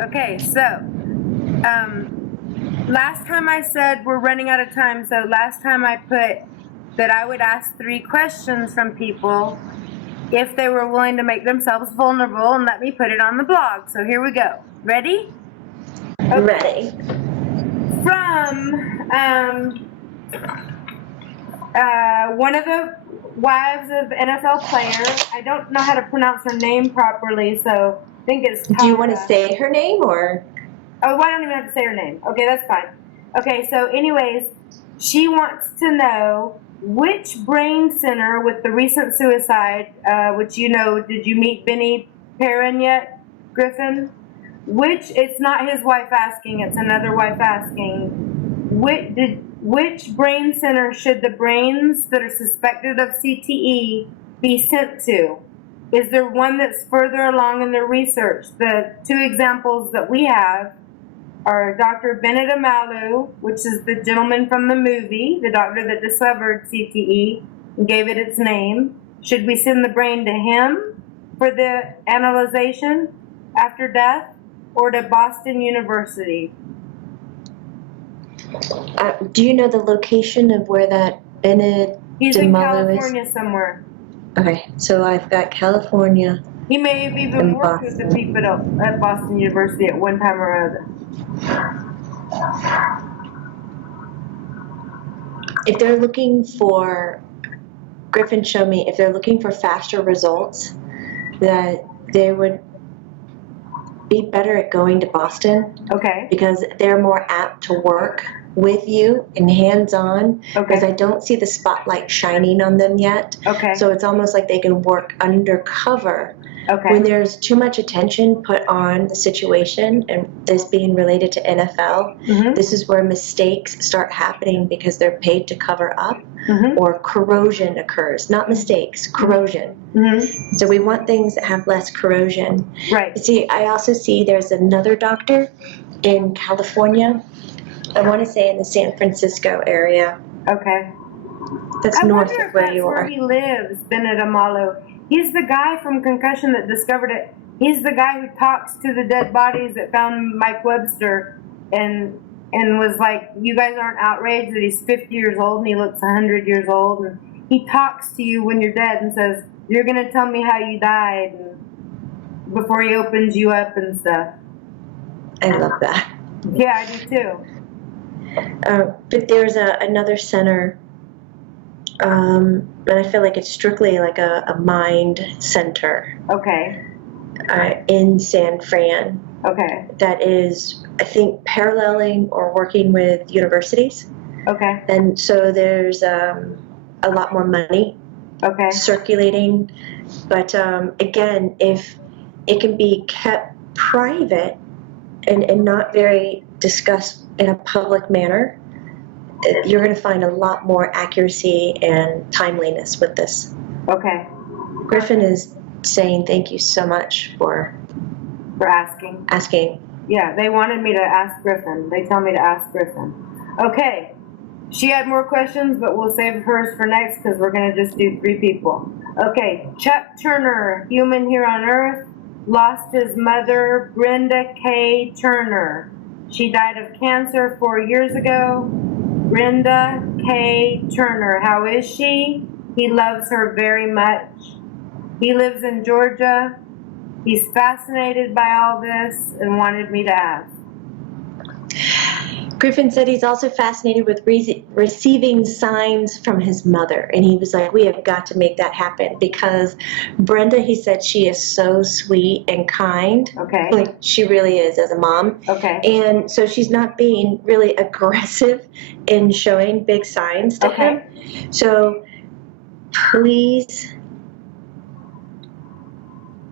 Okay, so last time I said we're running out of time, so last time I put that I would ask 3 questions from people if they were willing to make themselves vulnerable and let me put it on the blog. So here we go. Ready? Okay. Ready. From one of the wives of NFL player. I don't know how to pronounce her name properly, so I think it's Tara. Do you want to say her name or? Oh, I don't even have to say her name. Okay, that's fine. Okay, so anyways, she wants to know which brain center with the recent suicide, which you know, did you meet Benny Perrin yet, Griffen? It's not his wife asking, it's another wife asking. Which brain center should the brains that are suspected of CTE be sent to? Is there one that's further along in their research? The 2 examples that we have are Dr. Bennett Amalu, which is the gentleman from the movie, the doctor that discovered CTE and gave it its name. Should we send the brain to him for the analyzation after death, or to Boston University? Do you know the location of where that Bennett He's in California somewhere. Okay, so I've got California. He may have even worked with the people at Boston University at one time or other. If they're looking for, Griffin showed me, if they're looking for faster results, that they would be better at going to Boston. Okay. Because they're more apt to work with you and hands-on. Okay. Because I don't see the spotlight shining on them yet. Okay. So it's almost like they can work undercover. Okay. When there's too much attention put on the situation, and this being related to NFL, this is where mistakes start happening because they're paid to cover up, or corrosion occurs. Not mistakes, corrosion. So we want things that have less corrosion. Right. See, I also see there's another doctor in California. I want to say in the San Francisco area. Okay. That's north of where you are. Where he lives, Bennett Amalu. He's the guy from Concussion that discovered it. He's the guy who talks to the dead bodies that found Mike Webster and was like, you guys aren't outraged that he's 50 years old and he looks 100 years old. And he talks to you when you're dead and says, you're going to tell me how you died, and before he opens you up and stuff. I love that. Yeah, I do too. But there's another center, and I feel like it's strictly like a mind center. Okay. In San Fran. Okay. That is, I think, paralleling or working with universities. Okay. And so there's a lot more money circulating. But again, if it can be kept private and not very discussed in a public manner, you're going to find a lot more accuracy and timeliness with this. Okay. Griffin is saying thank you so much for asking. Yeah, they wanted me to ask Griffin. They tell me to ask Griffin. Okay. She had more questions, but we'll save hers for next because we're going to just do 3 people. Okay. Chuck Turner, human here on Earth, lost his mother, Brenda K. Turner. She died of cancer 4 years ago. Brenda K. Turner, how is she? He loves her very much. He lives in Georgia. He's fascinated by all this and wanted me to ask. Griffin said he's also fascinated with receiving signs from his mother. And he was like, we have got to make that happen because Brenda, he said, she is so sweet and kind. Okay. Like she really is as a mom. Okay. And so she's not being really aggressive in showing big signs to him. So please,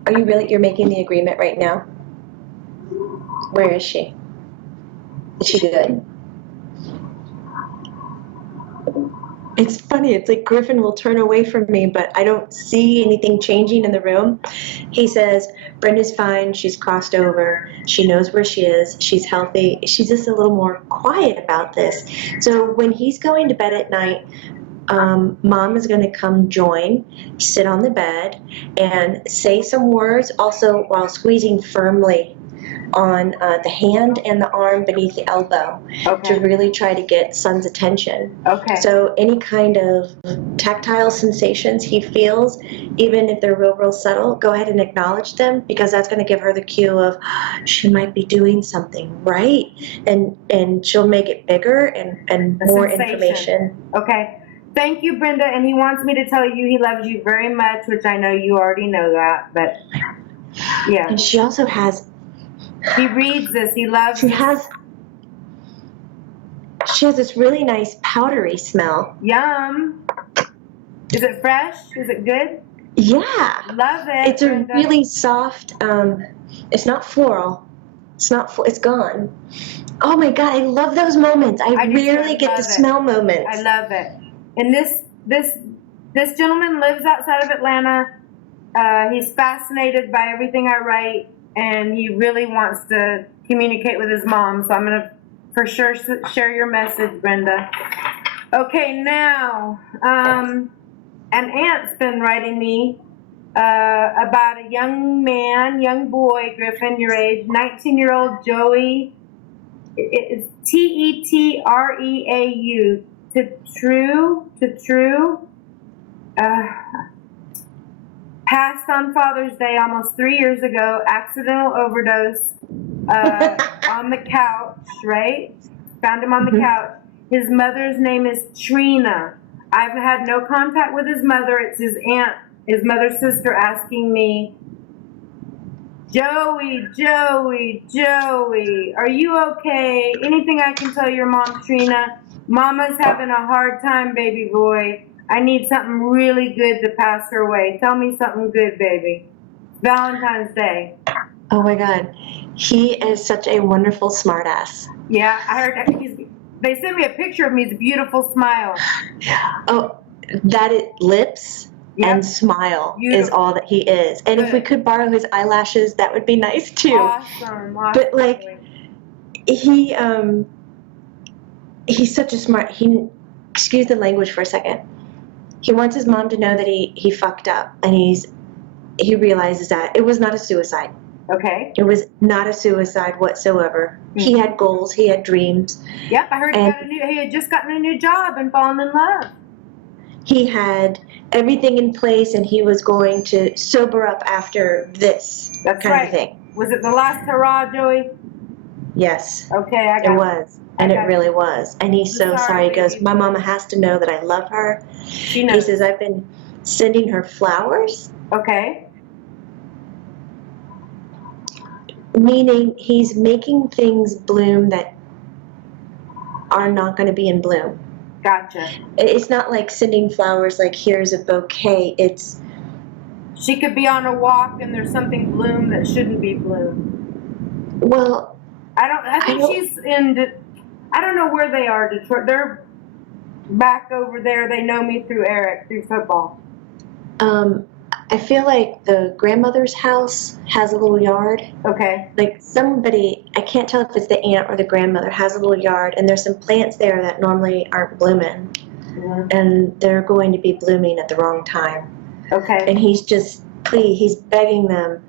you're making the agreement right now? Where is she? Is she good? It's funny. It's like Griffin will turn away from me, but I don't see anything changing in the room. He says, Brenda's fine. She's crossed over. She knows where she is. She's healthy. She's just a little more quiet about this. So when he's going to bed at night, Mom is going to come join, sit on the bed, and say some words, also while squeezing firmly on the hand and the arm beneath the elbow to really try to get son's attention. Okay. So any kind of tactile sensations he feels, even if they're real subtle, go ahead and acknowledge them, because that's going to give her the cue of she might be doing something right, and she'll make it bigger and more information. Okay. Thank you, Brenda. And he wants me to tell you he loves you very much, which I know you already know that, but yeah. And she also has. He reads this. He loves. She has this really nice powdery smell. Yum. Is it fresh? Is it good? Yeah. Love it. It's Brenda. A really soft. It's not floral. It's gone. Oh my God, I love those moments. I rarely get to smell moments. I love it. And this gentleman lives outside of Atlanta. He's fascinated by everything I write, and he really wants to communicate with his mom. So I'm gonna for sure share your message, Brenda. Okay, now an aunt's been writing me about a young boy, Griffen, your age, 19-year-old Joey. It's Tetreau. To true. Passed on Father's Day almost 3 years ago. Accidental overdose on the couch, right? Found him on the couch. His mother's name is Trina. I've had no contact with his mother. It's his aunt, his mother's sister, asking me, Joey, are you okay? Anything I can tell your mom, Trina? Mama's having a hard time, baby boy. I need something really good to pass her way. Tell me something good, baby. Valentine's Day. Oh my God. He is such a wonderful smartass. Yeah, I heard they sent me a picture of me. It's a beautiful smile. Oh, lips and smile is all that he is. And if we could borrow his eyelashes, that would be nice too. Awesome. But like, he's such a smart, excuse the language for a second. He wants his mom to know that he fucked up, and he realizes that it was not a suicide. Okay. It was not a suicide whatsoever. Mm-hmm. He had goals. He had dreams. Yep, I heard he had just gotten a new job and fallen in love. He had everything in place, and he was going to sober up after this kind of thing. Was it the last hurrah, Joey? Yes. Okay, I got it. It was. And it really was. And he's so sorry. He goes, my mama has to know that I love her. She knows. He says, I've been sending her flowers. Okay. Meaning he's making things bloom that are not going to be in bloom. Gotcha. It's not like sending flowers like, here's a bouquet. It's... She could be on a walk and there's something bloom that shouldn't be bloom. Well... I think she's in... I don't know where they are, Detroit. They're back over there. They know me through Eric, through football. I feel like the grandmother's house has a little yard. Okay. Like somebody, I can't tell if it's the aunt or the grandmother, has a little yard, and there's some plants there that normally aren't blooming. Mm-hmm. And they're going to be blooming at the wrong time. Okay. And he's begging them.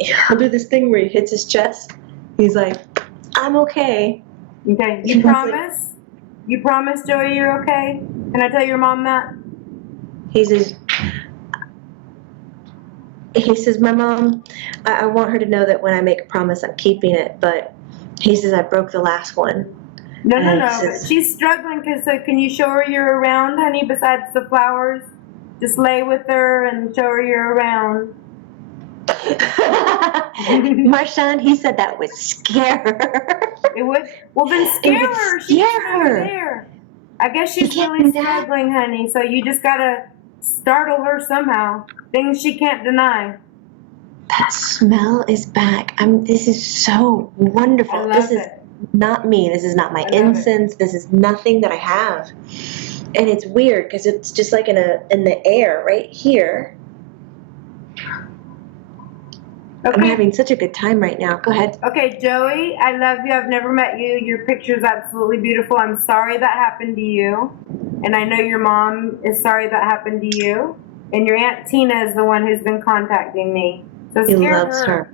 He'll do this thing where he hits his chest. He's like, I'm okay. Okay, you promise? You promise, Joey, you're okay? Can I tell your mom that? He says, my mom, I want her to know that when I make a promise, I'm keeping it. But he says, I broke the last one. No. But she's struggling, so can you show her you're around, honey, besides the flowers? Just lay with her and show her you're around. Marshawn, he said that would scare her. It would? Well, then scare her. Scare her. There. I guess she's really struggling, honey, so you just gotta startle her somehow. Things she can't deny. That smell is back. This is so wonderful. This is not me. This is not my incense. This is nothing that I have. And it's weird because it's just like in the air right here. Okay. I'm having such a good time right now. Go ahead. Okay, Joey, I love you. I've never met you. Your picture's absolutely beautiful. I'm sorry that happened to you. And I know your mom is sorry that happened to you. And your Aunt Tina is the one who's been contacting me. So he loves her.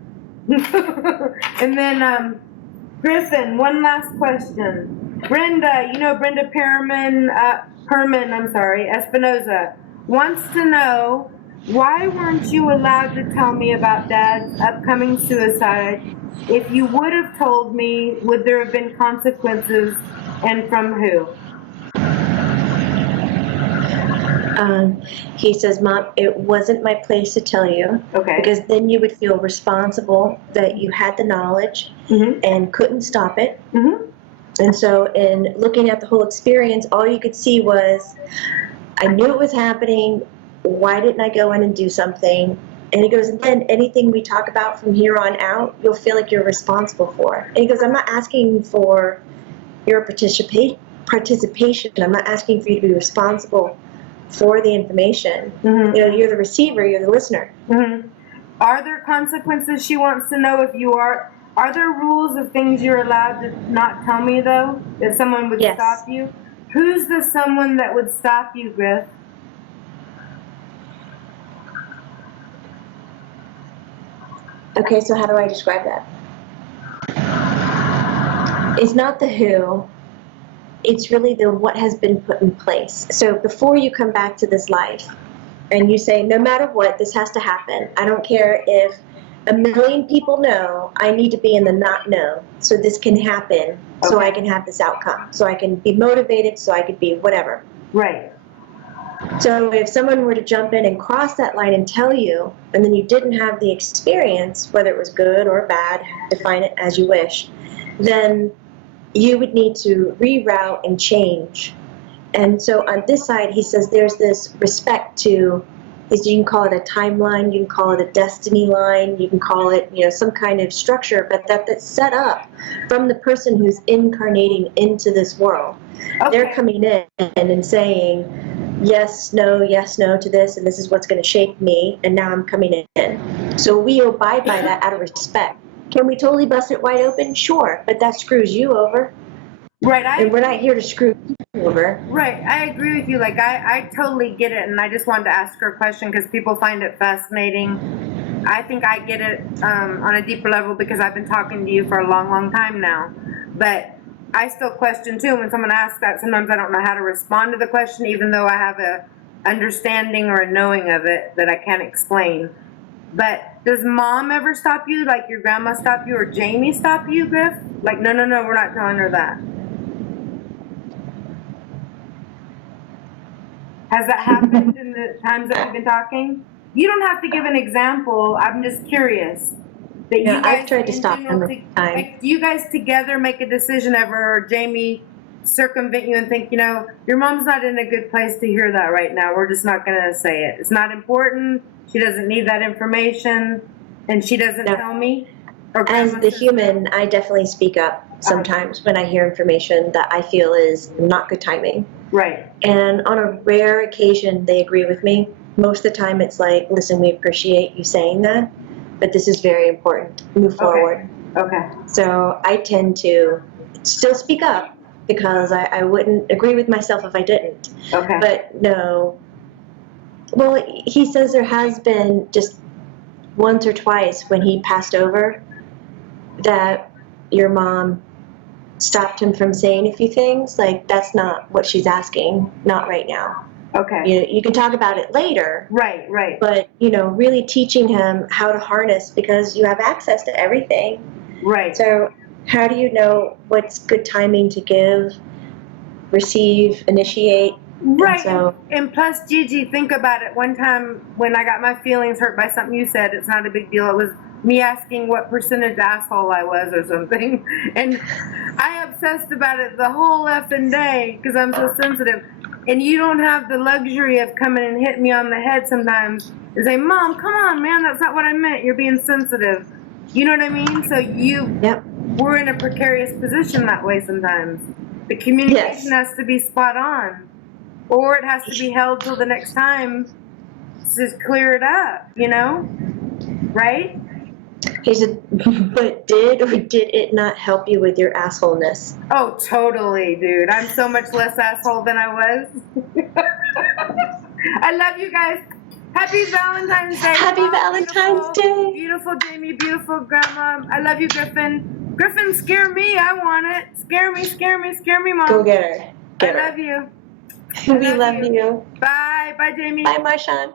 And then, Griffin, one last question. Brenda, you know Brenda Espinoza, wants to know, why weren't you allowed to tell me about Dad's upcoming suicide? If you would have told me, would there have been consequences, and from who? He says, Mom, it wasn't my place to tell you. Okay. Because then you would feel responsible that you had the knowledge and couldn't stop it. And so in looking at the whole experience, all you could see was, I knew it was happening. Why didn't I go in and do something? And he goes, and then anything we talk about from here on out, you'll feel like you're responsible for. And he goes, I'm not asking for your participation. I'm not asking for you to be responsible for the information. You know, you're the receiver, you're the listener. Are there consequences? She wants to know if you are. Are there rules of things you're allowed to not tell me, though? If someone would stop you? Who's the someone that would stop you, Griff? Okay, so how do I describe that? It's not the who, it's really the what has been put in place. So before you come back to this life and you say, no matter what, this has to happen. I don't care if 1 million people know, I need to be in the not know so this can happen, so I can have this outcome, so I can be motivated, so I could be whatever. Right. So if someone were to jump in and cross that line and tell you, and then you didn't have the experience, whether it was good or bad, define it as you wish, then you would need to reroute and change. And so on this side, he says there's this respect to, you can call it a timeline, you can call it a destiny line, you can call it, you know, some kind of structure, but that's set up from the person who's incarnating into this world. They're coming in and saying, yes, no to this, and this is what's going to shape me, and now I'm coming in. So we abide by that out of respect. Can we totally bust it wide open? Sure, but that screws you over. Right. And we're not here to screw you over. Right. I agree with you. Like, I totally get it, and I just wanted to ask her a question because people find it fascinating. I think I get it on a deeper level because I've been talking to you for a long, long time now. But I still question, too, when someone asks that. Sometimes I don't know how to respond to the question, even though I have a understanding or a knowing of it that I can't explain. But does Mom ever stop you, like your grandma stop you, or Jamie stop you, Griff? Like, no, we're not telling her that. Has that happened in the times that we've been talking? You don't have to give an example. I'm just curious. That you guys, I've tried to stop them time. Like, do you guys together make a decision ever, or Jamie circumvent you and think, you know, your mom's not in a good place to hear that right now. We're just not going to say it. It's not important. She doesn't need that information, and she doesn't tell me. Or as the human, I definitely speak up sometimes when I hear information that I feel is not good timing. Right. And on a rare occasion, they agree with me. Most of the time, it's like, listen, we appreciate you saying that, but this is very important. Move forward. Okay. So I tend to still speak up because I wouldn't agree with myself if I didn't. Okay. But no. Well, he says there has been just once or twice when he passed over that your mom stopped him from saying a few things. Like, that's not what she's asking, not right now. Okay. You can talk about it later. Right. But, really teaching him how to harness, because you have access to everything. Right. So how do you know what's good timing to give, receive, initiate? Right. And plus, Gigi, think about it. One time when I got my feelings hurt by something you said, it's not a big deal. It was me asking what percentage asshole I was or something. And I obsessed about it the whole effing day because I'm so sensitive. And you don't have the luxury of coming and hitting me on the head sometimes and say, Mom, come on, man, that's not what I meant. You're being sensitive. You know what I mean? So we're in a precarious position that way sometimes. The communication has to be spot on. Or it has to be held till the next time to clear it up, Right? He said, but did it not help you with your assholeness? Oh, totally, dude. I'm so much less asshole than I was. I love you guys. Happy Valentine's Day. Happy Mom. Valentine's Beautiful, Day. Beautiful Jamie, beautiful Grandma. I love you, Griffin. Griffin, scare me. I want it. Scare me, scare me, scare me, Mom. Go get her. Get I her. love you. We love you. Bye. Bye, Jamie. Bye, Marshawn.